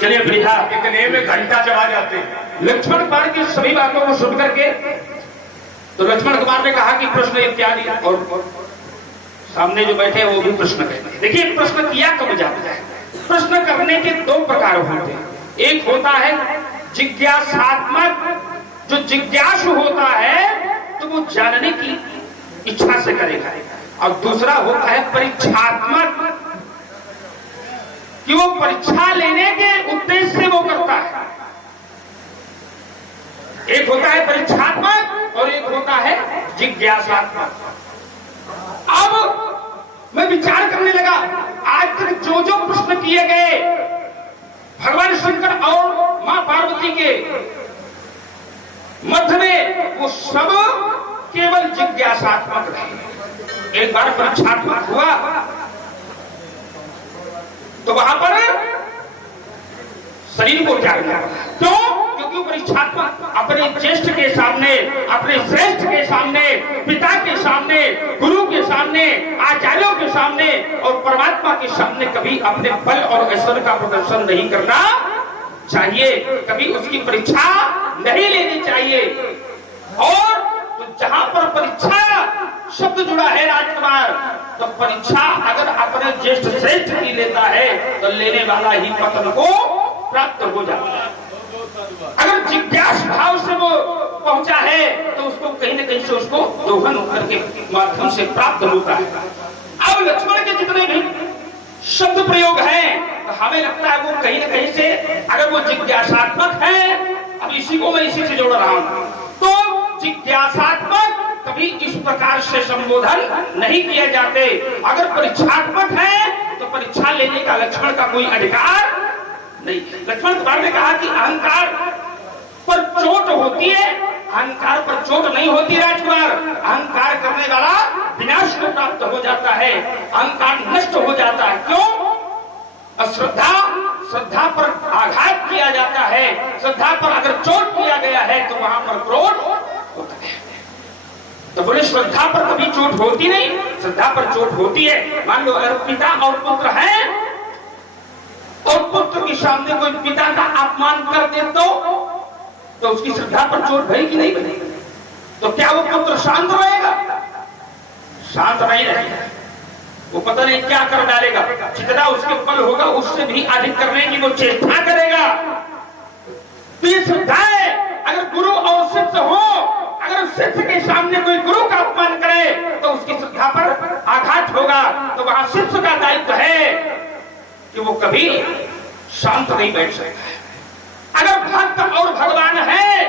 चलिए प्रिया, इतने में घंटा चला जाते हैं। लक्ष्मण कुमार की सभी बातों को सुन करके तो लक्ष्मण कुमार ने कहा कि प्रश्न इत्यादि, और सामने जो बैठे वो भी प्रश्न कहते हैं। देखिए प्रश्न किया कब जाता है? प्रश्न करने के दो प्रकार होते हैं। एक होता है जिज्ञासात्मक, जो जिज्ञासु होता है तो वो जानने की इच्छा से करेगा, और दूसरा होता है परीक्षात्मक, कि वो परीक्षा लेने के उद्देश्य से वो करता है। एक होता है परीक्षात्मक और एक होता है जिज्ञासात्मक। अब मैं विचार करने लगा, आज तक जो जो प्रश्न किए गए भगवान शंकर और मां पार्वती के मध्य में, वो सब केवल जिज्ञासात्मक रहे। एक बार परीक्षात्मक हुआ तो वहां पर शरीर को त्यागना पड़ा। क्यों? क्योंकि परीक्षात्मक अपने ज्येष्ठ के सामने, अपने श्रेष्ठ के सामने, पिता के सामने, गुरु के सामने, आचार्यों के सामने और परमात्मा के सामने कभी अपने बल और ऐश्वर्य का प्रदर्शन नहीं करना चाहिए, कभी उसकी परीक्षा नहीं लेनी चाहिए। और तो जहां पर परीक्षा शब्द जुड़ा है राजकुमार, तो परीक्षा अगर अपने ज्येष्ठ श्रेष्ठ की लेता है तो लेने वाला ही पतन को प्राप्त हो जाता है। अगर जिज्ञास भाव से वो पहुंचा है तो उसको कहीं न कहीं से उसको दोहन करके माध्यम से प्राप्त होता है। अब लक्ष्मण के जितने भी शब्द प्रयोग हैं तो हमें लगता है वो कहीं न कहीं से, अगर वो जिज्ञासात्मक है, अब इसी को मैं इसी से जोड़ रहा हूं, तो जिज्ञासात्मक कभी इस प्रकार से संबोधन नहीं किए जाते। अगर परीक्षात्मक है तो परीक्षा लेने का लक्ष्मण का कोई अधिकार नहीं। लक्ष्मण कुमार ने कहा कि अहंकार पर चोट होती है, अहंकार पर चोट नहीं होती राजकुमार। अहंकार करने वाला विनाश को प्राप्त हो जाता है, अहंकार नष्ट हो जाता है। क्यों? अश्रद्धा, श्रद्धा पर आघात किया जाता है, श्रद्धा पर अगर चोट किया गया है तो वहां पर क्रोध होता है। तो बोले श्रद्धा पर कभी चोट होती नहीं, श्रद्धा पर चोट होती है। मान लो अगर पिता और पुत्र हैं और पुत्र के सामने कोई पिता का अपमान कर दे तो उसकी श्रद्धा पर चोट भरेगी नहीं बनेगी? तो क्या वो पुत्र शांत रहेगा? शांत नहीं रहेगा, वो पता नहीं क्या कर डालेगा। जितना उसके बल होगा उससे भी अधिक करने की वो चेष्टा करेगा। तो ये श्रद्धाएं अगर गुरु और शिष्य हो, अगर शिष्य के सामने कोई गुरु का अपमान करे तो उसकी श्रद्धा पर आघात होगा। तो वहां शिष्य का दायित्व है कि वो कभी शांत नहीं बैठ सकता है। अगर भक्त और भगवान है,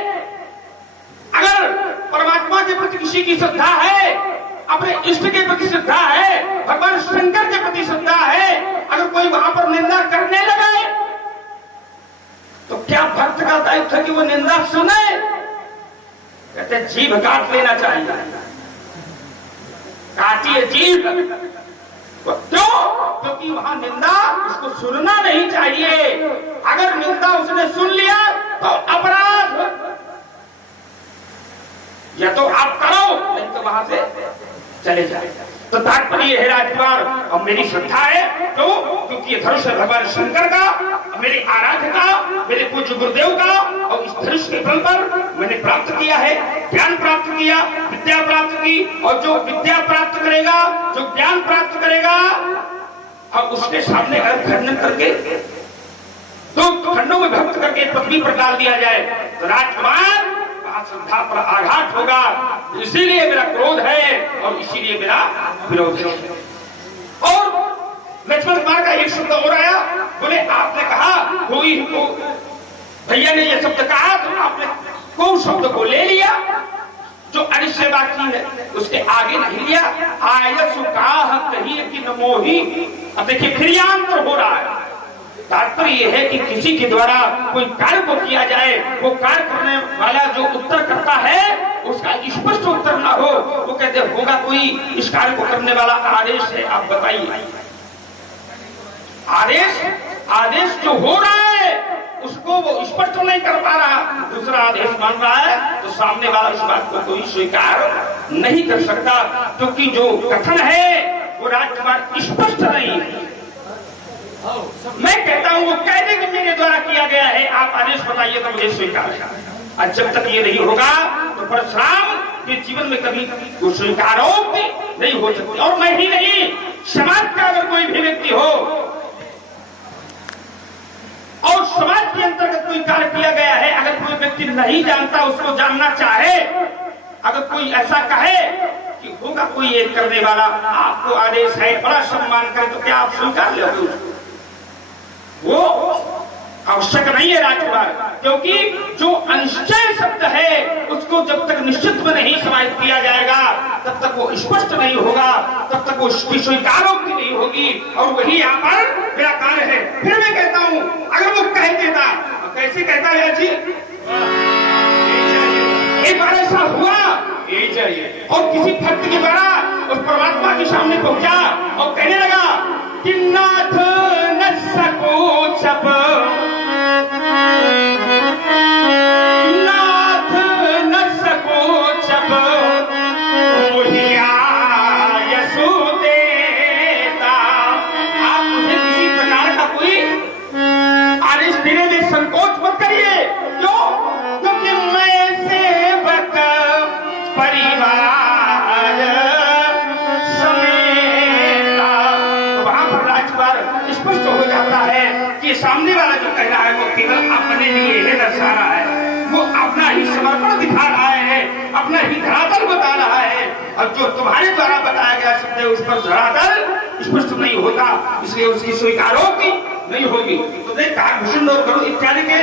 अगर परमात्मा के प्रति किसी की श्रद्धा है, अपने इष्ट के प्रति श्रद्धा है, भगवान शंकर के प्रति श्रद्धा है, अगर कोई वहां पर निंदा करने लगे तो क्या भक्त का दायित्व है कि वो निंदा सुने? कहते जीभ काट लेना चाहिए, काटिए जीभ। क्यों? क्योंकि वहां निंदा उसको सुनना नहीं चाहिए। अगर निंदा उसने सुन लिया तो अपराध, या तो आप करो नहीं तो वहां से चले जाए। तो तात्पर्य है राजकुमार, अब मेरी श्रद्धा है तो, क्योंकि ये धनुष है भगवान शंकर का, मेरी आराध्य का, मेरे पूज्य गुरुदेव का, और इस धनुष के बल पर मैंने प्राप्त किया है, ज्ञान प्राप्त किया, विद्या प्राप्त की, और जो विद्या प्राप्त करेगा, जो ज्ञान प्राप्त करेगा, अब उसके सामने अगर खंडन करके तो खंडों में भक्त करके पृथ्वी पर डाल दिया जाए तो राजकुमार श्रद्धा पर आघात होगा। इसीलिए मेरा क्रोध है और इसीलिए मेरा विरोध है। और लक्ष्मण कुमार का एक शब्द और आया, बोले आपने कहा कोई को, भैया ने ये शब्द कहा तो आपने को शब्द को ले लिया, जो अनिश्चय बाकी है उसके आगे नहीं लिया। आयसु काह कहिए कि नमो ही। अब देखिए फिर यहां अंतर हो रहा है। तात्पर्य यह है कि किसी के द्वारा कोई कार्य को किया जाए, वो कार्य करने वाला जो उत्तर करता है उसका स्पष्ट उत्तर ना हो, वो कहते होगा कोई इस कार्य को करने वाला आदेश है, आप बताइए। आदेश जो हो रहा है उसको वो स्पष्ट नहीं कर पा रहा, दूसरा आदेश मान रहा है, तो सामने वाला इस बात को कोई स्वीकार नहीं कर सकता, क्योंकि जो कथन है वो राजकुमार स्पष्ट नहीं है। मैं कहता हूं वो कहने की मेरे द्वारा आप आदेश बताइए तो मुझे स्वीकार है। और जब तक ये नहीं होगा तो परशुराम के जीवन में कभी वो स्वीकारोक्ति नहीं हो सकती। और मैं ही नहीं, समाज का अगर कोई भी व्यक्ति हो और समाज के अंतर्गत कोई कार्य किया गया है, अगर कोई व्यक्ति नहीं जानता, उसको जानना चाहे, अगर कोई ऐसा कहे कि होगा कोई एक करने वाला, आपको आदेश है, बड़ा सम्मान करे, तो क्या आप स्वीकार लोगे उसको? वो आवश्यक नहीं है राजकुमार, क्योंकि जो अनिश्चय शब्द है उसको जब तक निश्चित में नहीं समाहित किया जाएगा तब तक वो स्पष्ट नहीं होगा, तब तक वो उसकी स्वीकारोक्ति नहीं होगी। और वही यहाँ पर मेरा कार्य है। फिर मैं कहता हूँ, अगर वो कह देता, कैसे कहता है जी, एक बार ऐसा हुआ, यही चाहिए। और किसी भक्त के द्वारा उस परमात्मा के सामने पहुंचा और कहने लगा कि नाथ न सको जब, नाथ न सको जब यसु देता। आप मुझे किसी प्रकार का कोई आदेश देने में संकोच मत करिए। क्यों? क्योंकि मैं सेवक परिवार समेता। तो वहां पर राजकुमार स्पष्ट हो जाता है कि सामने वाला जो कह रहा है वो केवल अपने लिए ही दर्शा रहा है, वो अपना ही समर्पण दिखा रहा है, अपना ही धरातल बता रहा है। और जो तुम्हारे द्वारा बताया गया शब्द है उस पर धरातल स्पष्ट नहीं होता, इसलिए उसकी स्वीकारोक्ति नहीं होगी। तो देख भूषण और करो इत्यादि के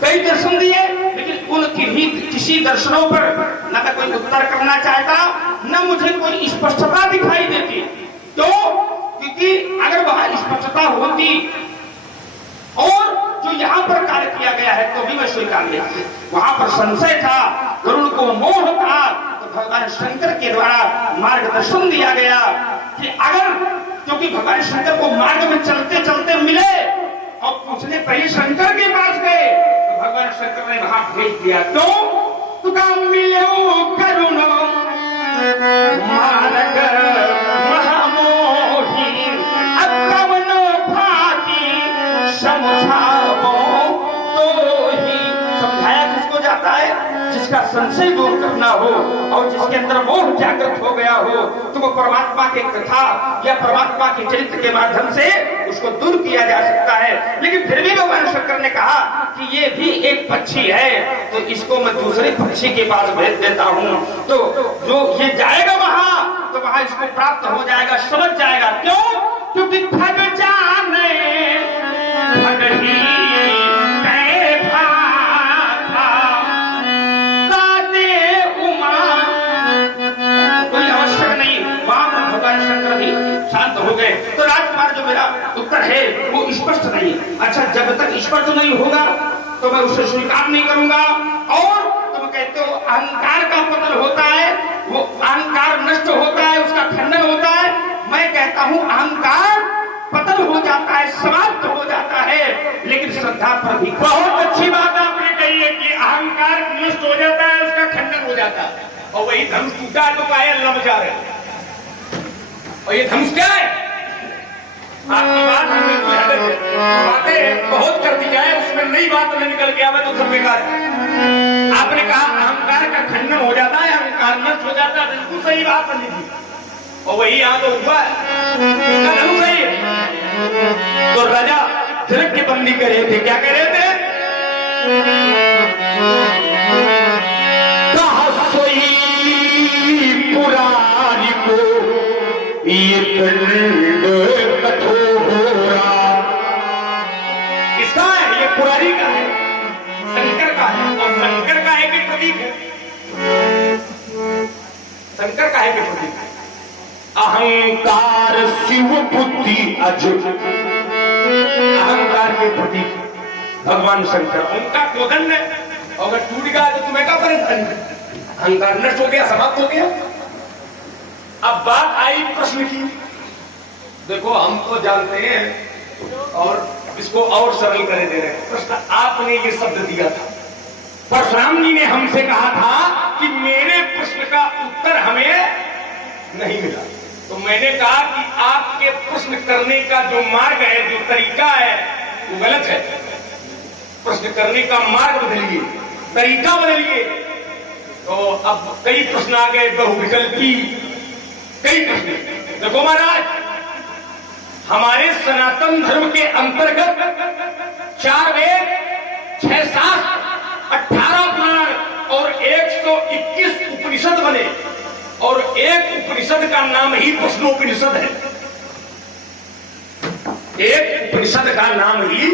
कई दर्शन दिए, लेकिन उनकी भी किसी दर्शनों पर न तो कोई उत्तर करना चाहता, न मुझे कोई स्पष्टता दिखाई देती। तो क्योंकि अगर वहां स्पष्टता होती और जो यहाँ पर कार्य किया गया है तो भी मैं स्वीकार लिया। वहां पर संशय था, गरुड़ को मोह था, तो भगवान शंकर के द्वारा मार्गदर्शन दिया गया कि अगर, क्योंकि भगवान शंकर को मार्ग में चलते चलते मिले और पूछने पहले शंकर के पास गए, तो भगवान शंकर ने वहां भेज दिया। तो काम मिले करुण मार्ग महामोही, अकवन भाती समझावो तो ही। समझाया किसको जाता है? जिसका संशय दूर करना हो और जिसके अंदर मोह जागृत हो गया हो, तो वो परमात्मा के कथा या परमात्मा के चरित्र के माध्यम से उसको दूर किया जा सकता है। लेकिन फिर भी भगवान शंकर ने कहा कि ये भी एक पक्षी है, तो इसको मैं दूसरे पक्षी के पास भेज देता हूँ, तो जो ये जाएगा वहां तो वहां इसको प्राप्त हो जाएगा, समझ जाएगा। क्यों? क्योंकि ठग जाने ठग ही शांत हो गए। तो राजकुमार जो मेरा उत्तर है वो स्पष्ट नहीं। अच्छा, जब तक स्पष्ट नहीं होगा तो मैं उसे स्वीकार नहीं करूंगा। और तुम कहते हो अहंकार का पतन होता है, वो अहंकार नष्ट होता है, उसका खंडन होता है। मैं कहता हूं अहंकार पतन हो जाता है, समाप्त हो जाता है, लेकिन श्रद्धा पर भी। बहुत अच्छी बात आपने कही है कि अहंकार नष्ट हो जाता है, उसका खंडन हो जाता है। और वही धनुष टूटा तो काया लग जा रहे। और ये धनुष क्या है? आपकी बात बातें बहुत कर दी जाए, उसमें नई बात में निकल गया मैं तो सब बेकार है। आपने कहा अहंकार का खंडन हो जाता है, अहंकार नष्ट हो जाता है, बिल्कुल सही बात बनी थी। और वही यहाँ तो हुआ है, इसका धनुष सही है। तो राजा जनक की बंदी कर रहे थे, क्या कह रहे थे? कहा सोई पुरानी को ये दंड कठोरा। किसका है? ये पुरानी का है, शंकर का है। और शंकर का है कि प्रतीक है? शंकर का है कि प्रतीक है? अहंकार शिव बुद्धि अज, अहंकार के प्रतीक भगवान शंकर, उनका कोदंड है। अगर टूट गया तो तुम्हें क्या परेशानी? अहंकार नष्ट हो गया, समाप्त हो गया। अब बात आई प्रश्न की। देखो हम तो जानते हैं और इसको और सरल करे दे रहे हैं। प्रश्न आपने ये शब्द दिया था, परशुराम जी ने हमसे कहा था कि मेरे प्रश्न का उत्तर हमें नहीं मिला। तो मैंने कहा कि आपके प्रश्न करने का जो मार्ग है, जो तरीका है, वो गलत है। प्रश्न करने का मार्ग बदलिए, तरीका बदलिए। तो अब कई प्रश्न आ गए, बहुविकल्पी कई प्रश्न। देखो महाराज, हमारे सनातन धर्म के अंतर्गत 4 वेद, 6 शास्त्र, 18 पुराण और 121 उपनिषद बने, और एक उपनिषद का नाम ही प्रश्नोपनिषद है। एक उपनिषद का नाम ही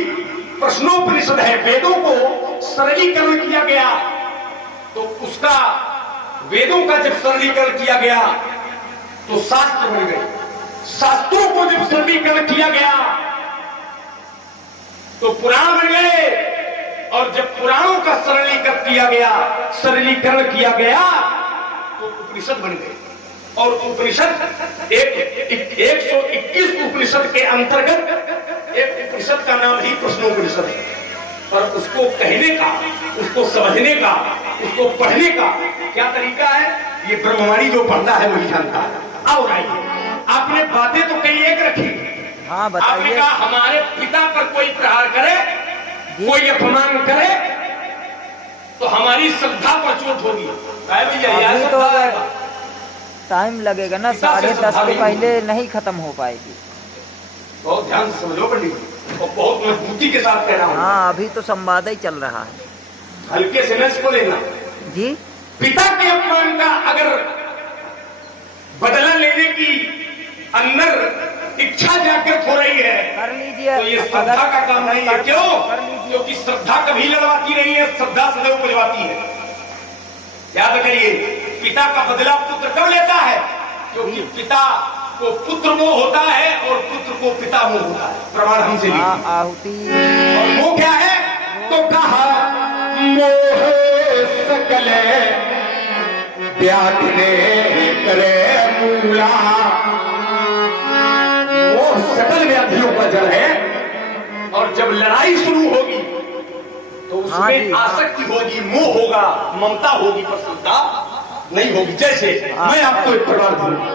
प्रश्नोपनिषद है। वेदों को सरलीकरण किया गया, तो उसका वेदों का जब सरलीकरण किया गया तो शास्त्र बन गए। शास्त्रों को जब सरलीकरण किया गया तो पुराण बन गए, और जब पुराणों का सरलीकरण किया गया तो उपनिषद बन गए। और उपनिषद 121 उपनिषद के अंतर्गत एक उपनिषद का नाम ही प्रश्नोपनिषद है। पर उसको कहने का, उसको समझने का, उसको पढ़ने का क्या तरीका है, ये ब्रह्मवाणी जो पढ़ता है वही जानता है। और आइए, आपने बातें तो कई एक रखी। हाँ बताइए। आपने कहा हमारे पिता पर कोई प्रहार करे, कोई अपमान करे तो हमारी श्रद्धा पर चोट होगी। भैया अभी तो टाइम लगेगा ना, 10:30 के पहले नहीं खत्म हो पाएगी। बहुत ध्यान से समझो पंडित जी, और बहुत मजबूती के साथ कहना होगा। हाँ, अभी तो संवाद ही चल रहा है। हल्के से न इसको लेना जी। पिता के अपमान का अगर बदला लेने की अंदर इच्छा जागृत हो रही है कर लीजिए। तो ये श्रद्धा का काम नहीं है। क्यों? क्योंकि श्रद्धा कभी लड़वाती नहीं है, श्रद्धा सदैव बुझवाती है। याद करिए, पिता का बदला पुत्र कब लेता है? क्योंकि पिता को पुत्र मोह होता है और पुत्र को पिता मोह होता है। प्रमाण हमसे लीजिए। आहुति और मोह क्या है? तो कहा मोह सकले व्याधिने करे मूला। मोह सकल व्याधियों का जड़ है, और जब लड़ाई शुरू होगी तो उसमें आसक्ति होगी, मोह होगा, ममता होगी, पर श्रद्धा नहीं होगी। जैसे मैं आपको एक प्रमाण दूंगा।